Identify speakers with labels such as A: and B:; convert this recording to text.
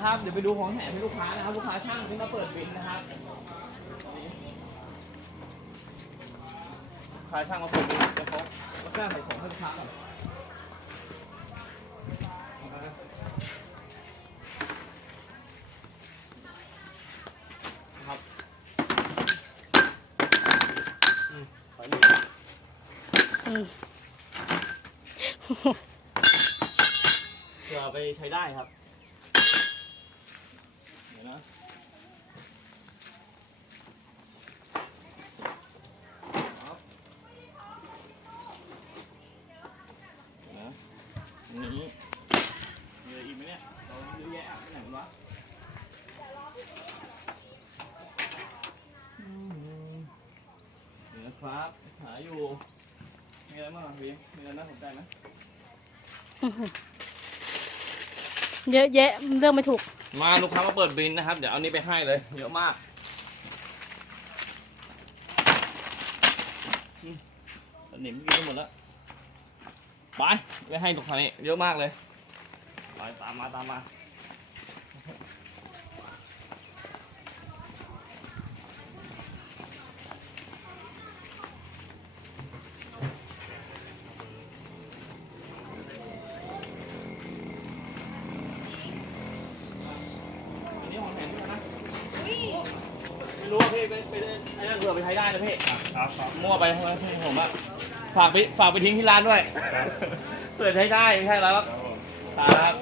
A: นะครับ เดี๋ยวไปดูของแถมให้ลูกค้านะครับ ลูกค้าช่างที่มาเปิดบินนะครับลูกค้าช่างมาเปิดบินจะครบแล้วก็ใส่ของให้ลูกค้าก่อนนะครับอืมไปดู
B: อืม
A: เพื่อเอาไปใช้ได้ครับเดี๋ยว นะครับเดี๋ยวนะอันนี้มีอะไรอีกไหมเนี่ยเราเยอะแยะไปไหนหมดวะอืมเดี๋ยวนะครับหาอยู่มีอะไรบ้างอะพี่มีอะไรน่าสนใจไหม
B: เยอะแยะเรื่องไม่ถูก
A: มาลูกค้ามาเปิดบินนะครับ เดี๋ยวเอานี้ไปให้เลย เยอะมากหนิมกินหมดแล้ว ไปไปให้ลูกค้านี่เยอะมากเลย ไปตามมาตามมา อันนี้ของแถมใช่ไหมไม่ รู้ว่าพี่ไปไปไอ้นั่นเผื่อไปใช้ได้นะพี่
C: ครับครับ
A: มั่วไปพี่ผมอะฝากไปฝากไปทิ้งที่ร้านด้วยเผื่อใช้ได้ไม่ใช่แล้วครับครับ